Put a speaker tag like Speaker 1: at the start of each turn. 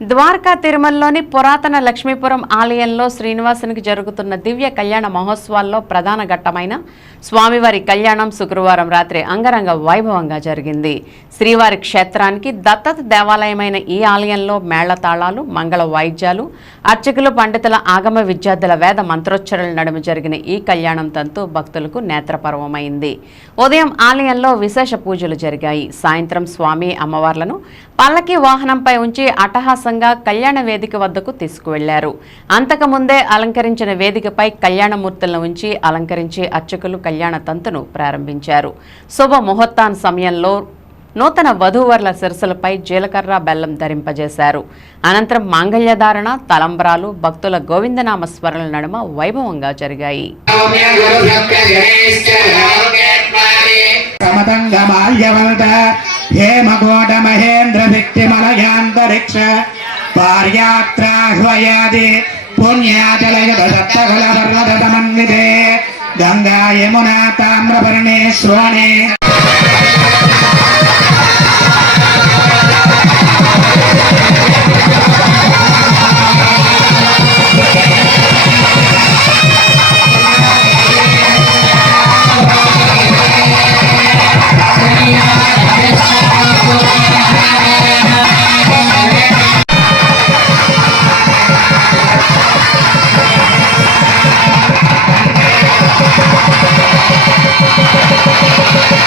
Speaker 1: ద్వారకా తిరుమలలోని పురాతన లక్ష్మీపురం ఆలయంలో శ్రీనివాసునికి జరుగుతున్న దివ్య కళ్యాణ మహోత్సవాల్లో ప్రధాన ఘట్టమైన స్వామివారి కళ్యాణం శుక్రవారం రాత్రి అంగరంగ వైభవంగా జరిగింది. శ్రీవారి క్షేత్రానికి దత్తత దేవాలయమైన ఈ ఆలయంలో మేళతాళాలు మంగళ వాయిద్యాలు అర్చకులు పండితుల ఆగమ విద్యార్థుల వేద మంత్రోచ్చరణలు నడుమ జరిగిన ఈ కళ్యాణం తంతు భక్తులకు నేత్రపర్వమైంది. ఉదయం ఆలయంలో విశేష పూజలు జరిగాయి. సాయంత్రం స్వామి అమ్మవార్లను పల్లకి వాహనంపై ఉంచి అటహాస అట్టహాసంగా కళ్యాణ వేదిక వద్దకు తీసుకువెళ్ళారు. అంతకుముందే అలంకరించిన వేదికపై కళ్యాణమూర్తులను ఉంచి అలంకరించి అర్చకులు కళ్యాణ తంతును ప్రారంభించారు. శుభ ముహూర్తాన్ సమయంలో నూతన వధూవరుల శిరసులపై జీలకర్ర బెల్లం ధరింపజేశారు. అనంతరం మాంగళ్యధారణ తలంబ్రాలు భక్తుల గోవిందనామ స్మరణల నడుమ వైభవంగా జరిగాయి.
Speaker 2: మహేంద్ర పార్యాత్రాహ్వయాది పుణ్యాచలయుత గంగా యమునా తామ్రపర్ణే శ్రోణే